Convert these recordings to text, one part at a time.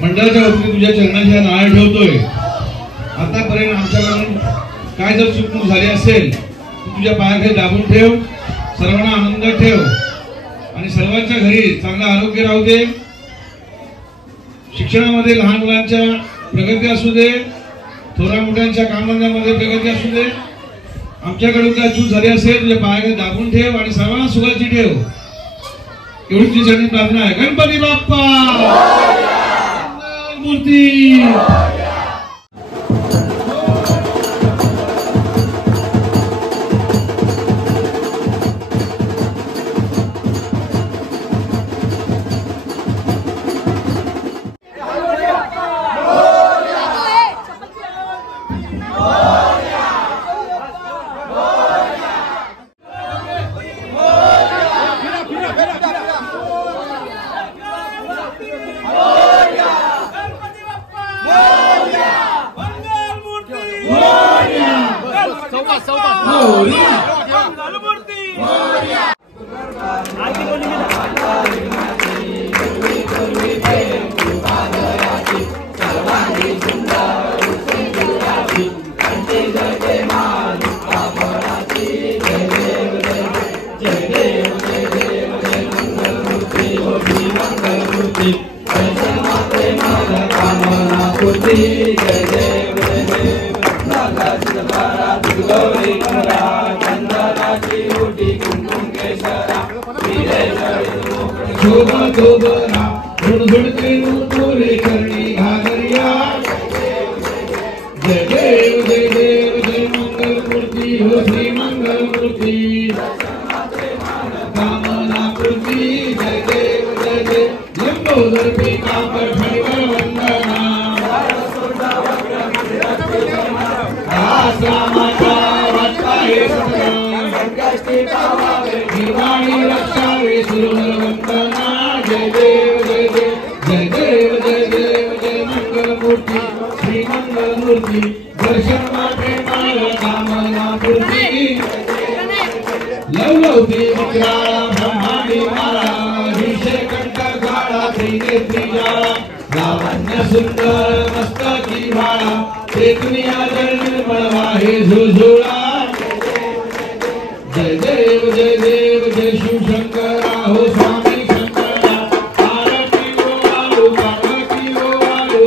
मंडळाच्या वतीने तुझ्या चरणाच्या नाळ ठेवतोय। आतापर्यंत आमच्याकडून काय जर चूक झाली असेल तुझ्या पायाखाली दाबून ठेव, सर्वांना आनंदात ठेव आणि सर्वांच्या घरी चांगलं आरोग्य राहू दे। शिक्षणामध्ये लहान मुलांच्या प्रगती असू दे, थोरा मोठ्यांच्या कामधंद्यामध्ये प्रगती असू दे। आमच्याकडून काय चूक झाली असेल तुझ्या पायाखाली दाबून ठेव आणि सर्वांना सुखाची ठेव, एवढी तुझी चरणी प्रार्थना आहे। गणपती बाप्पा मूर्ती सुंदर मस्तकी भाळा ते दुनिया जल निर्मळ वाहे झुळझुळा। जय देव जय देव जय शिव शंकरा हो स्वामी शंकरा। पार्वती ओ आलू पार्वती ओ आलू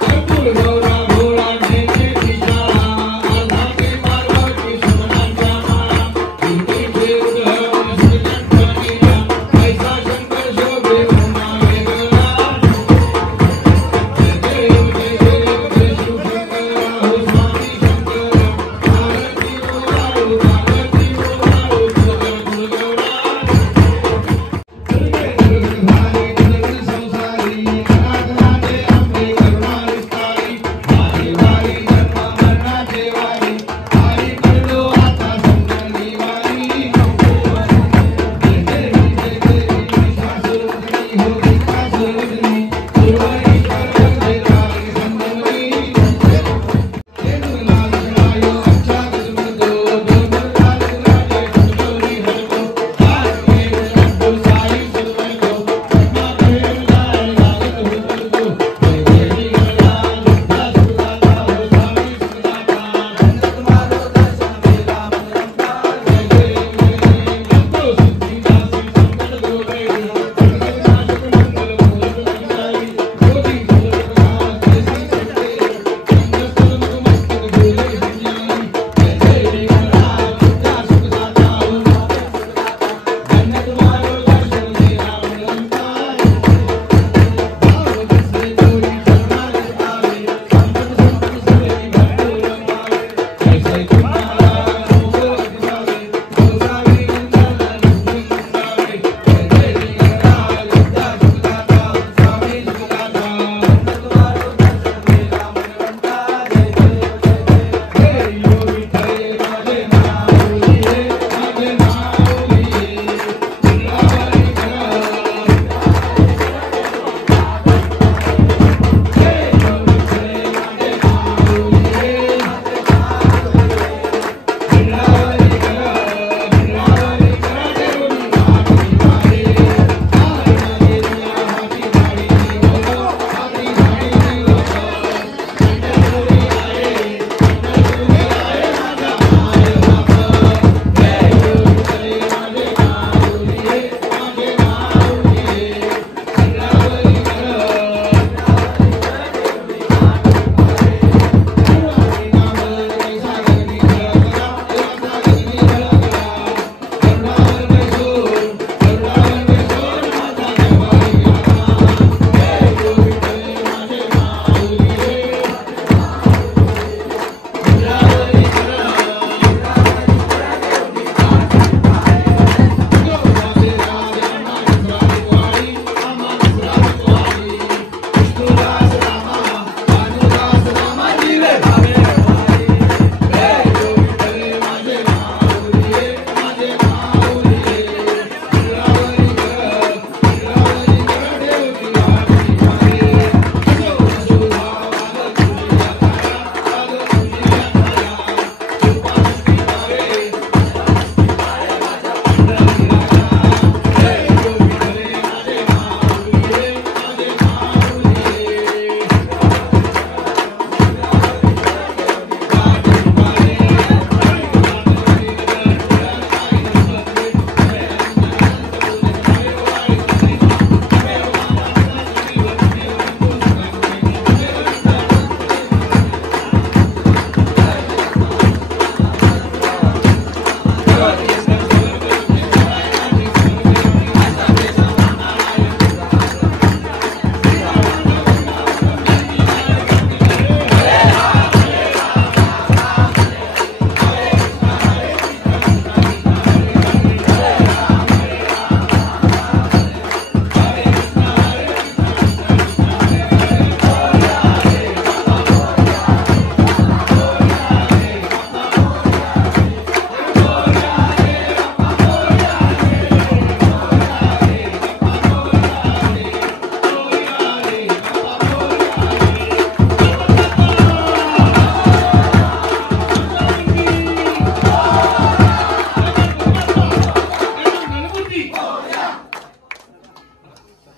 कर्पूर गौरा भोळा नेते दिशाळा। आधाके पार्वती सुमनांच्या माळा इंद्री देव सुजंठनीया ऐसा शंकर शोभे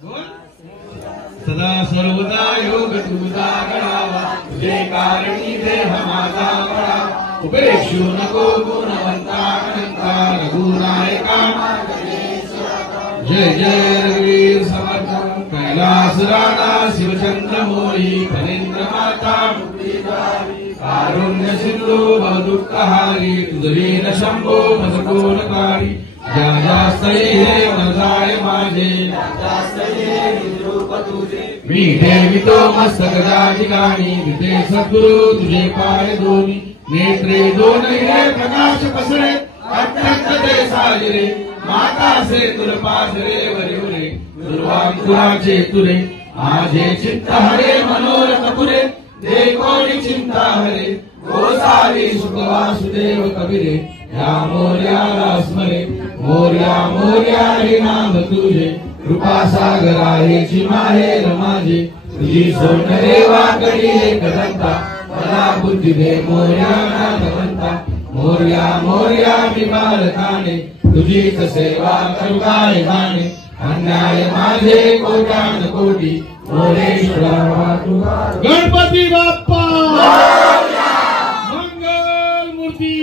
सदा सर्वदा योग तुझा घडावा तुझे कारणी देह माझा बळा उपेक्षू नको गुणवंता अनंता रघुनायका जय जय रघुवीर समर्थ कैलास राणा शिवचंद्र मोही फणींद्र माता कारुण्य सिंधू भवदुःखहारी तुझवीन शंभो भजकोनकारी ज्या जास्तई हे मनजाय माझे मी ठेवितो मस्तक ज्या ठिकाणी तिथे सद्गुरु तुझे पाय दोन्ही नेत्रे दोन्ही हे प्रकाश पसरे अत्यंत ते साजरे माता से तुर पाजरे वरिवरे दुर्वांकुराचे तुरे माझे चित्त हरे मनोरथ पुरे दे कोणी चिंता हरे गोसावी सुख वासुदेव कबीरे या मोर्याला स्मरे मोर्या मोर्या हे नाम तुझे कृपा सागरा हे चिमाहे रमाजे तुझी सोनरे वाकडी हे कदंता मला बुद्धी दे मोर्या नाथवंता मोर्या मोर्या मी बालकाने तुझीच सेवा करू काय गाणे अन्याय माझे कोट्यान कोटी मोरेश्वरा गणपती बाप्पा मंगल मूर्ती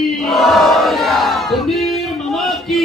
मंदिर मामा की